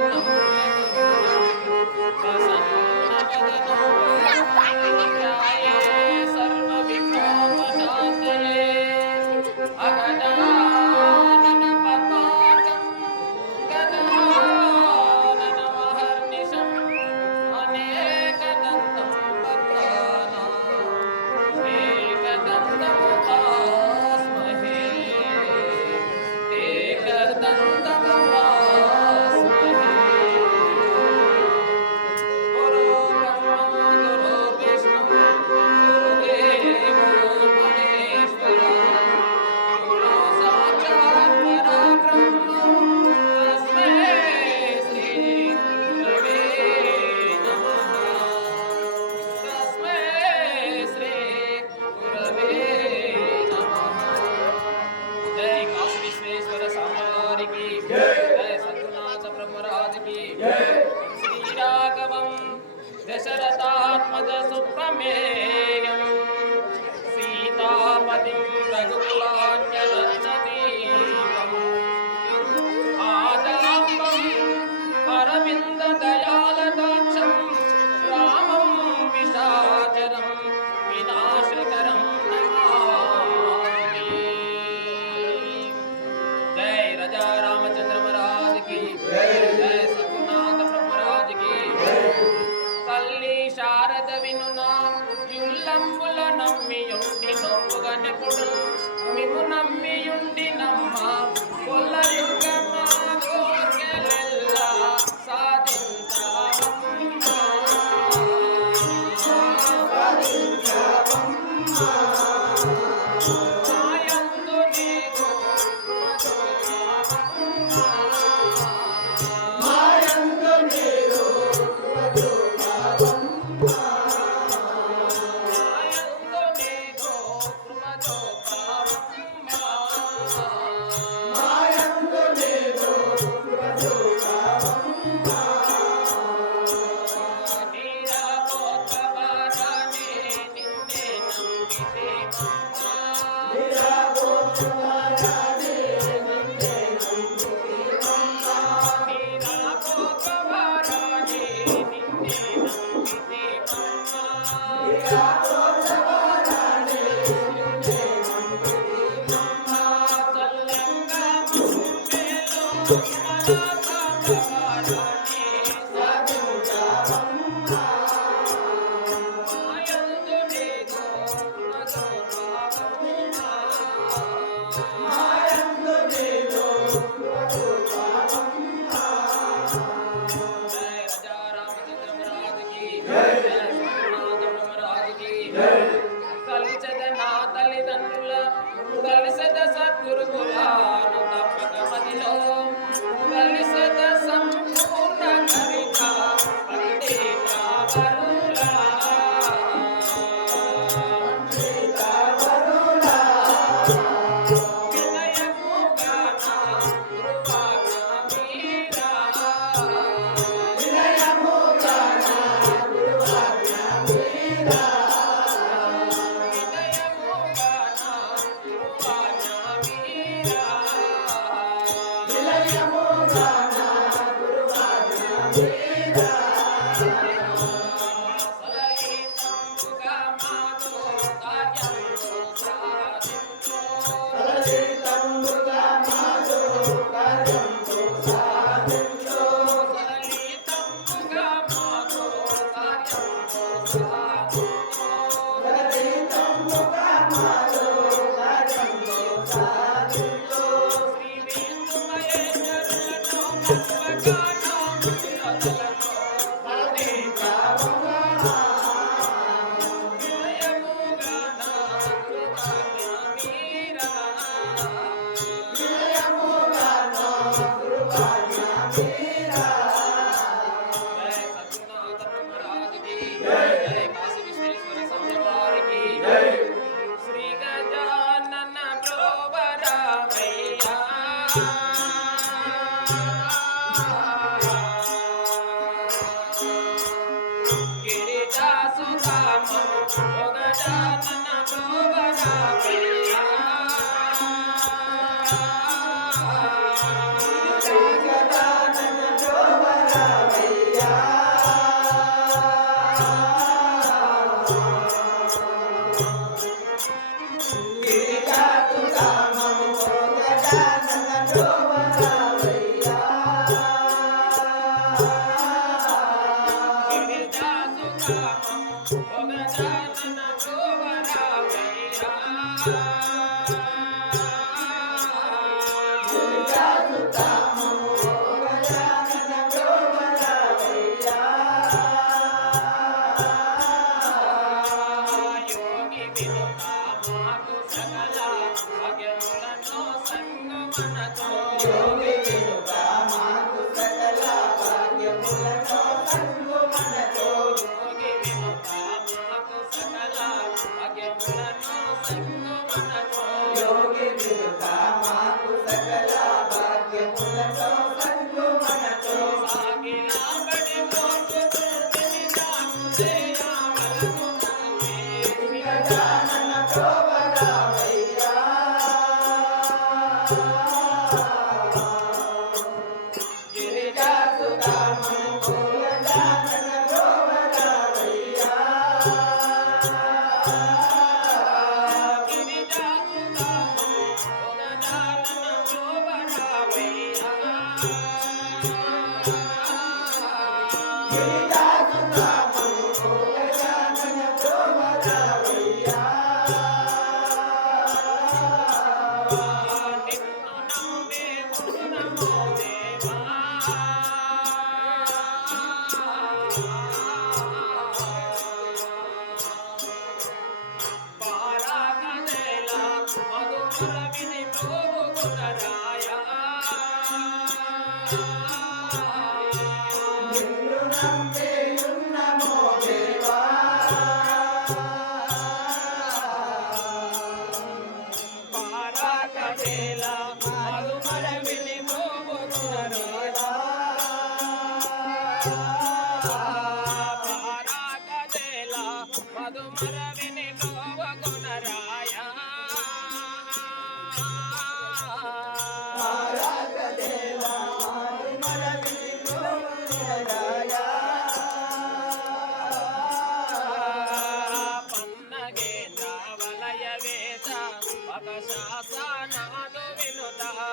Thank you.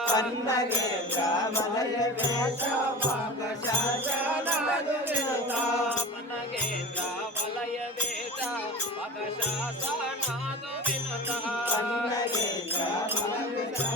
కన్నగేంద్ర మనయ వేష భాగ శాసనాలు వినుత కన్నగేంద్ర వలయ వేష భాగ శాసనాలు వినుత కన్నగేంద్ర మనయ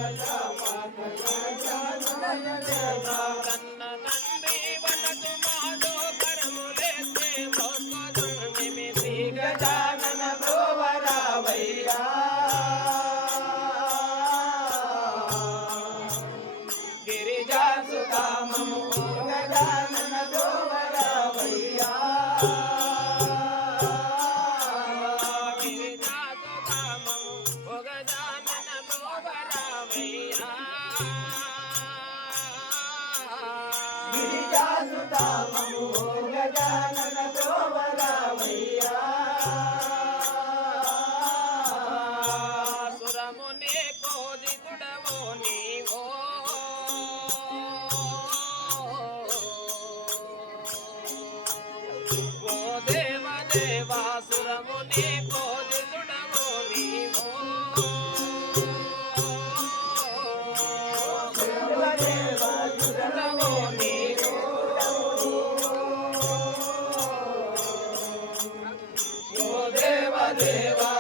I Valeu, valeu.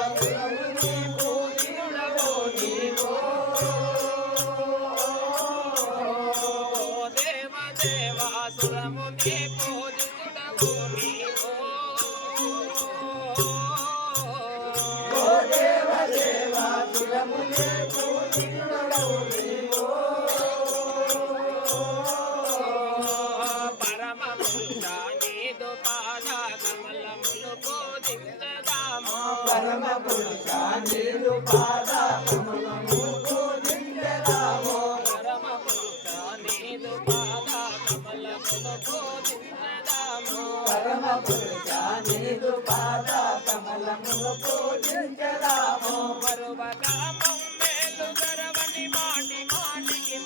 పరమ పురుషానిదు పాద కమలము పూజించరాము. పరువకామం మేలు కరవని మాటి మాటికి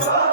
Shabbat.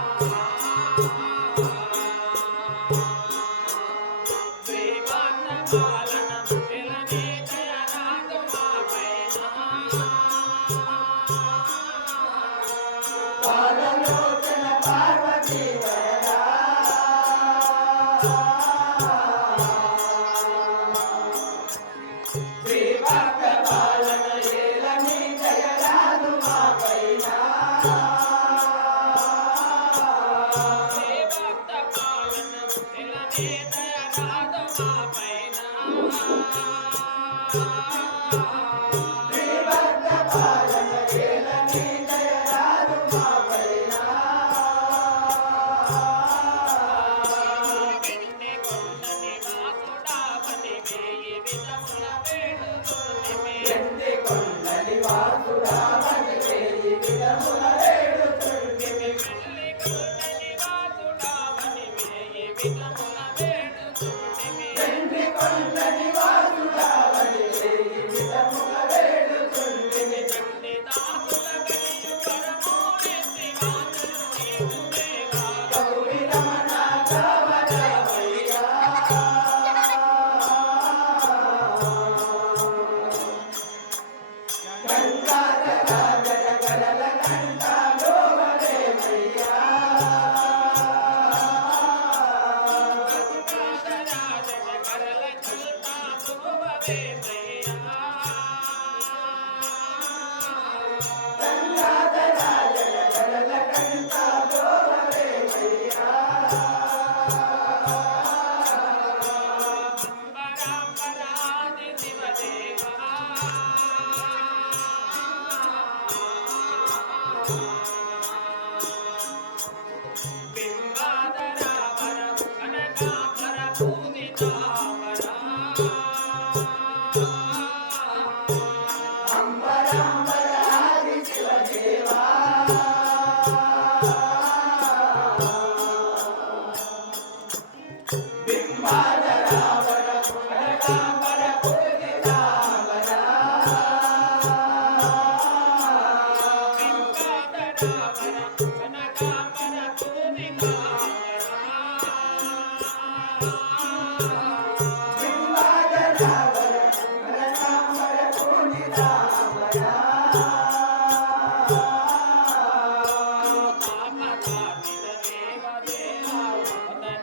Thank you.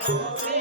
గౌరీ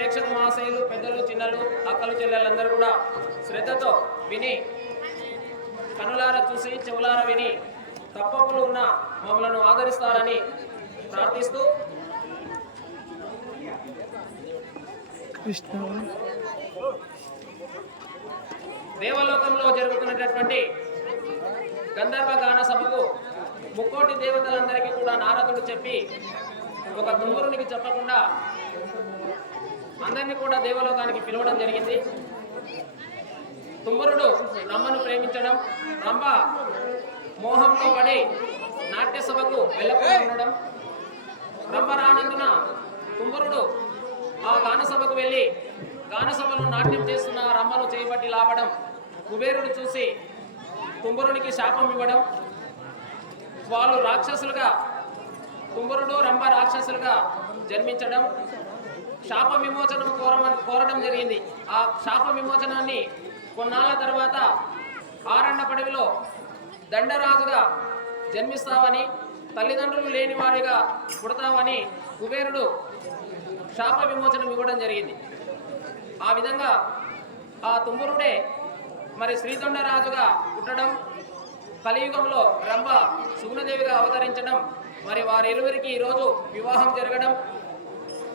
ప్రేక్షక మహాశయులు పెద్దలు చిన్నలు అక్కలు చెల్లెలందరూ కూడా శ్రద్ధతో విని కనులారా చూసి చెవులారా విని తప్పకులు ఉన్న మమ్మలను ఆదరిస్తారని ప్రార్థిస్తూ దేవలోకంలో జరుగుతున్నటువంటి గంధర్వ గాన సభకు ముక్కోటి దేవతలందరికీ కూడా నారదుడు చెప్పి ఒక తుంగురునికి చెప్పకుండా అందరినీ కూడా దేవలోకానికి పిలవడం జరిగింది. తుమ్మరుడు రమ్మను ప్రేమించడం రంభ మోహంలో పడి నాట్య సభకు వెళ్ళకుండా ఉండడం. రంభ రానందున తుమ్మరుడు ఆ గాన సభకు వెళ్ళి గాన సభలో నాట్యం చేస్తున్న రమ్మను చేయబట్టి లావడం. కుబేరుడు చూసి తుంబరునికి శాపం ఇవ్వడం. వాళ్ళు రాక్షసులుగా కుంభరుడు రంభ రాక్షసులుగా జన్మించడం. శాప విమోచనం కోరమని కోరడం జరిగింది. ఆ శాప విమోచనాన్ని కొన్నాళ్ళ తర్వాత ఆరణ్య పడవిలో దండరాజుగా జన్మిస్తావని తల్లిదండ్రులు లేని వారిగా పుడతావని కుబేరుడు శాప విమోచనం ఇవ్వడం జరిగింది. ఆ విధంగా ఆ తుమ్మురుడే మరి శ్రీదండరాజుగా పుట్టడం కలియుగంలో రంభ సుగుణదేవిగా అవతరించడం మరి వారిరువురికి ఈరోజు వివాహం జరగడం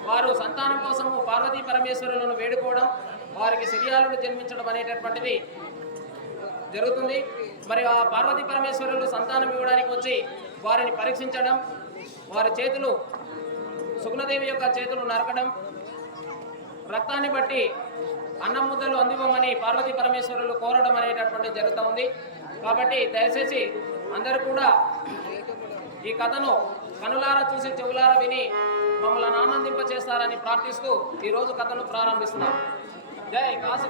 వారు సంతానం కోసము పార్వతీ పరమేశ్వరులను వేడుకోవడం వారికి సిరియాలను జన్మించడం అనేటటువంటిది జరుగుతుంది. మరి ఆ పార్వతీ పరమేశ్వరులు సంతానం ఇవ్వడానికి వచ్చి వారిని పరీక్షించడం వారి చేతులు సుగుణదేవి యొక్క చేతులు నరకడం రక్తాన్ని బట్టి అన్నం ముద్దలు అందివ్వమని పార్వతీ పరమేశ్వరులు కోరడం అనేటటువంటి జరుగుతూ ఉంది. కాబట్టి దయచేసి అందరూ కూడా ఈ కథను కనులారా చూసి చెవులారా విని మమ్మల్ని ఆనందింప చేస్తారని ప్రార్థిస్తూ ఈ రోజు కథను ప్రారంభిస్తున్నాం. జై కాశీ